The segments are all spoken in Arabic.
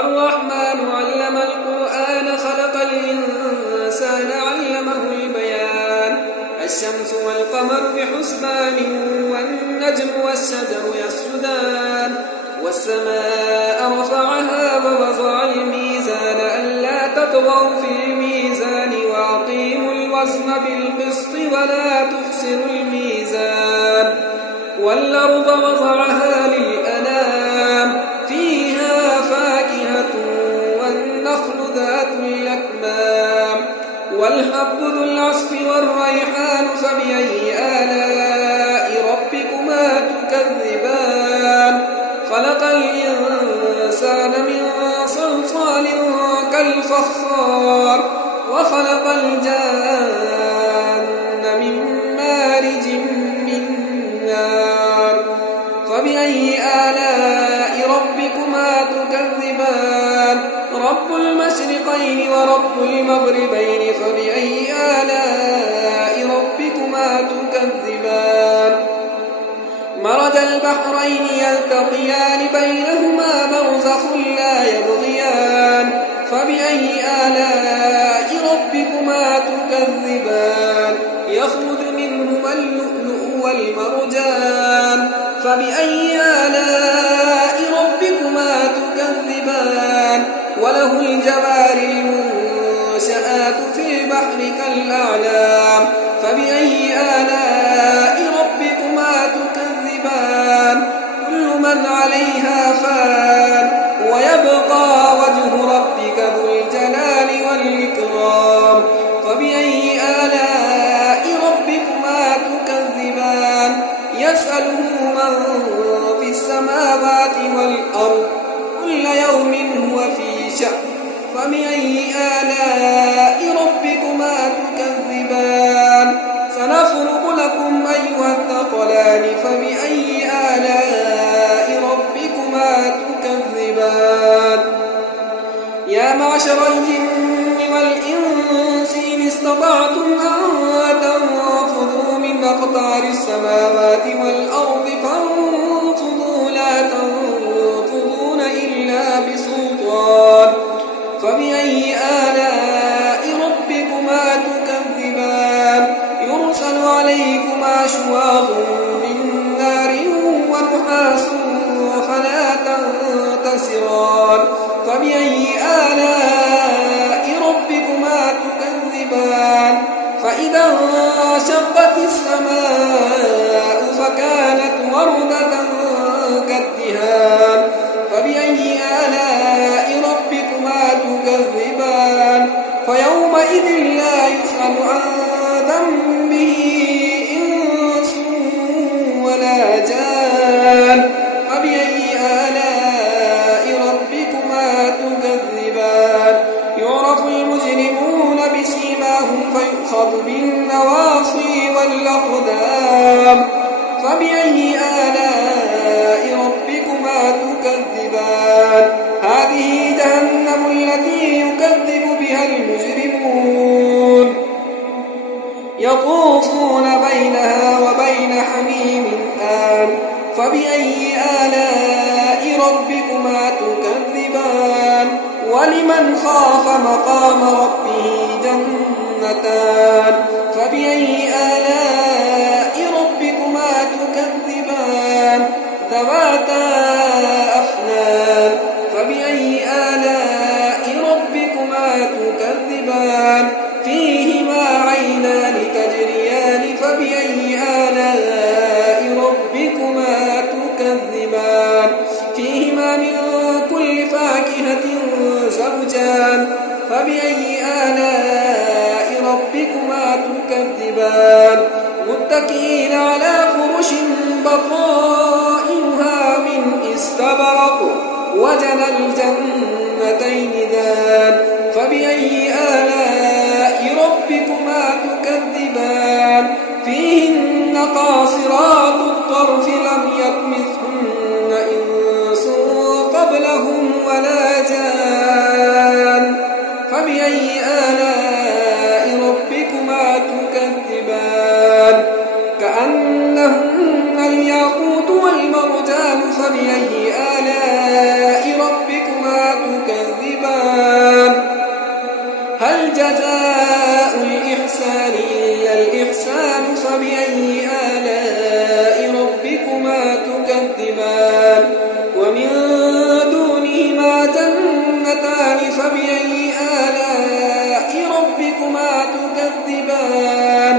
الرحمن علم القرآن خلق الإنسان علمه البيان الشمس والقمر بحسبان والنجم والشجر يسجدان والسماء رفعها ووضع الميزان ألا تطغوا في الميزان وأقيموا الوزن بالقسط ولا تخسروا الميزان والأرض وضعها للأنام فيها فاكهة والنخل ذات الأكمام والحب ذو العصف والريحان فبأي آلاء ربكما تكذبان خلق الإنسان من صلصال كالفخار وخلق الجان من مارج من نار فبأي آلاء ربكما تكذبان رب المشرقين ورب المغربين فبأي آلاء ربكما تكذبان مرج البحرين يلتقيان بينهما برزخ لا يبغيان فبأي آلاء ربكما تكذبان يخرج منهما اللؤلؤ والمرجان فبأي آلاء ربكما تكذبان وله الجوار المنشآت في البحر كالأعلام فبأي آلاء ربكما تكذبان كل من عليها فان ويبقى وجه ربك ذو الجلال والإكرام فبأي آلاء ربكما تكذبان يسأله من في السماوات والأرض كل يوم هو في شأن فبأي آلاء ربكما تكذبان سنفرغ لكم أيها الثقلان فبأي آلاء ربكما تكذبان يا معشر الجن والإنس إن استطعتم أن تنفذوا من أقطار السماوات والأرض فانفذوا لا تنفذون إلا بسلطان فبأي آلاء ربكما تكذبان يرسل عليكما شواظ من نار ونحاس فلا تنتصران فبأي آلاء ربكما تكذبان فإذا انشقت السماء فكانت وردة كالدهان فبأي آلاء ربكما تكذبان فيومئذ لا يسأل عن ذنبه إنس ولا جان فبأي آلاء ربكما تكذبان يعرف المجرمون بسيماهم فيؤخذ بالنواصي والأقدام فبأي آلاء ربكما تكذبان هذه جهنم التي يكذب بها المجرمون يطوفون بينها وبين حميم آن فبأي آلاء ربكما تكذبان ولمن خاف مقام ربه جنتان فبأي آلاء ربكما تكذبان ذواتا أفنان فبأي آلاء ربكما تكذبان فيهما عينان تجريان فبأي آلاء ربكما تكذبان فيهما من كل فاكهة زوجان فبأي آلاء ربكما تكذبان متكئين على فرش بطائنها من استبرق وجنى الجنتين دان فبأي آلاء ربكما تكذبان فيهن قاصرات الطرف لم يطمثهن إنس قبلهم ولا جان فبأي آلاء ربكما تكذبان كأنهن الياقوت والمرجان فبأي آلاء ربكما تكذبان جزاء الإحسان إلا الإحسان فبأي آلاء ربكما تكذبان ومن دونهما جنتان فبأي آلاء ربكما تكذبان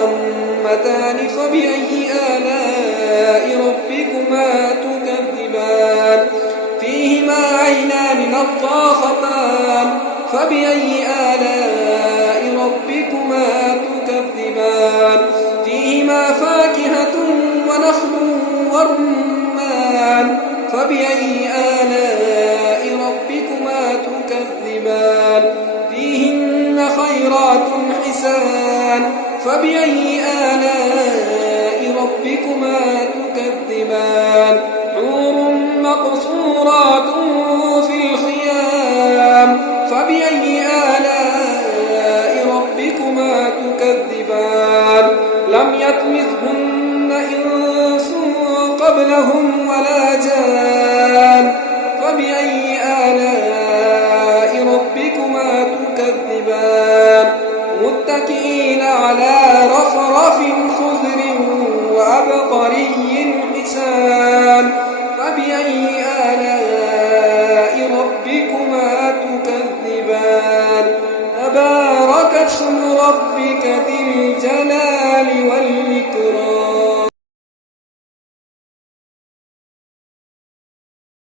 مدهامتان فبأي آلاء ربكما تكذبان فيهما عينان نضاختان فبأي آلاء ربكما تكذبان فيهما فاكهة ونخل ورمان فبأي آلاء ربكما تكذبان فيهن خيرات حسان فبأي آلاء ربكما تكذبان حور مقصورات في الخيام فبأي آلاء ربكما تكذبان لم يطمثهن إنس قبلهم ولا جان فبأي آلاء ربكما تكذبان متكئين على رفرف خضر وعبقري حسان فبأي آلاء ربكما تكذبان تبارك اسم ربك ذي الجلال